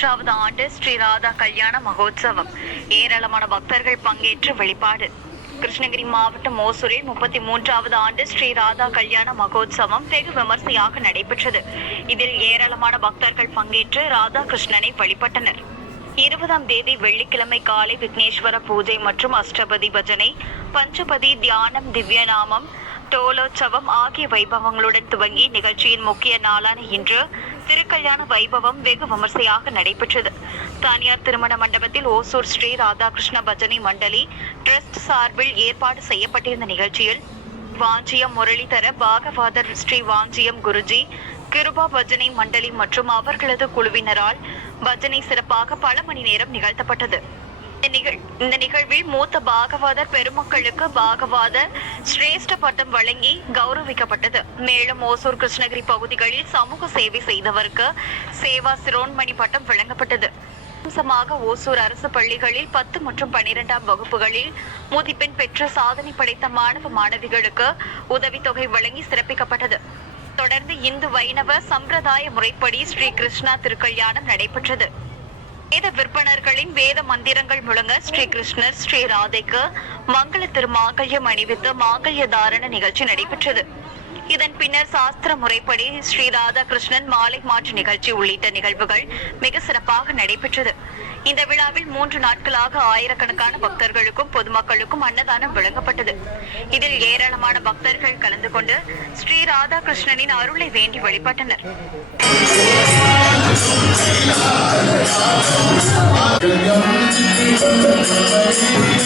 33வது ஆண்டு ஸ்ரீ ராதா கல்யாண மகோத்சவம் ஏராளமான பக்தர்கள் பங்கேற்று வழிபாடு. கிருஷ்ணகிரி மாவட்டம் ஓசூரில் 33வது ஆண்டு ஸ்ரீ ராதா கல்யாண மகோத்சவம் வெகு விமர்சையாக நடைபெற்றது. இதில் ஏராளமான பக்தர்கள் பங்கேற்று ராதா கிருஷ்ணனை வழிபட்டனர். 20ஆம் தேதி வெள்ளிக்கிழமை காலை விக்னேஸ்வர பூஜை மற்றும் அஷ்டபதி பஜனை, பஞ்சபதி தியானம், திவ்யநாமம், டோலோற்சவம் ஆகிய வைபவங்களுடன் துவங்கி நிகழ்ச்சியின் முக்கிய நாளான இன்று திருக்கல்யாண வைபவம் வெகு விமர்சையாக நடைபெற்றது. தனியார் திருமண மண்டபத்தில் ஓசூர் ஸ்ரீ ராதாகிருஷ்ண பஜனை மண்டலி டிரஸ்ட் சார்பில் ஏற்பாடு செய்யப்பட்டிருந்த நிகழ்ச்சியில் வாஞ்சியம் முரளிதர பாகவாதர் ஸ்ரீ வாஞ்சியம் குருஜி, கிருபா பஜனை மண்டலி மற்றும் அவர்களது குழுவினரால் பஜனை சிறப்பாக பல மணி நேரம் நிகழ்த்தப்பட்டது. இந்த நிகழ்வில் மூத்த பாகவாதர் பெருமக்களுக்கு பாகவாதர் சிரேஷ்ட பட்டம் வழங்கி கௌரவிக்கப்பட்டது. மேலும் ஓசூர் கிருஷ்ணகிரி பகுதிகளில் சமூக சேவை செய்தவருக்கு சேவா சிரோன்மணி பட்டம் வழங்கப்பட்டது. அம்சமாக ஓசூர் அரசு பள்ளிகளில் 10 மற்றும் 12ஆம் வகுப்புகளில் மதிப்பெண் பெற்று சாதனை படைத்த மாணவ மாணவிகளுக்கு உதவித்தொகை வழங்கி சிறப்பிக்கப்பட்டது. தொடர்ந்து இந்து வைணவ சம்பிரதாய முறைப்படி ஸ்ரீ கிருஷ்ணா திருக்கல்யாணம் நடைபெற்றது. வேத விற்பனர்களின் வேத மந்திரங்கள் முழங்க ஸ்ரீ கிருஷ்ணர் ஸ்ரீ ராதைக்கு மங்கள திருமாங்கல்யம் அணிவித்து மாங்கல்ய தாரண நிகழ்ச்சி நடைபெற்றது. இதன் பின்னர் சாஸ்திர முறைப்படி ஸ்ரீ ராதா கிருஷ்ணன் மாலை மாற்று நிகழ்ச்சி உள்ளிட்ட நிகழ்வுகள் மிக சிறப்பாக நடைபெற்றது. இந்த விழாவில் 3 நாட்களாக ஆயிரக்கணக்கான பக்தர்களுக்கும் பொதுமக்களுக்கும் அன்னதானம் வழங்கப்பட்டது. இதில் ஏராளமான பக்தர்கள் கலந்து கொண்டு ஸ்ரீ ராதா கிருஷ்ணனின் அருளை வேண்டி வழிபட்டனர். Good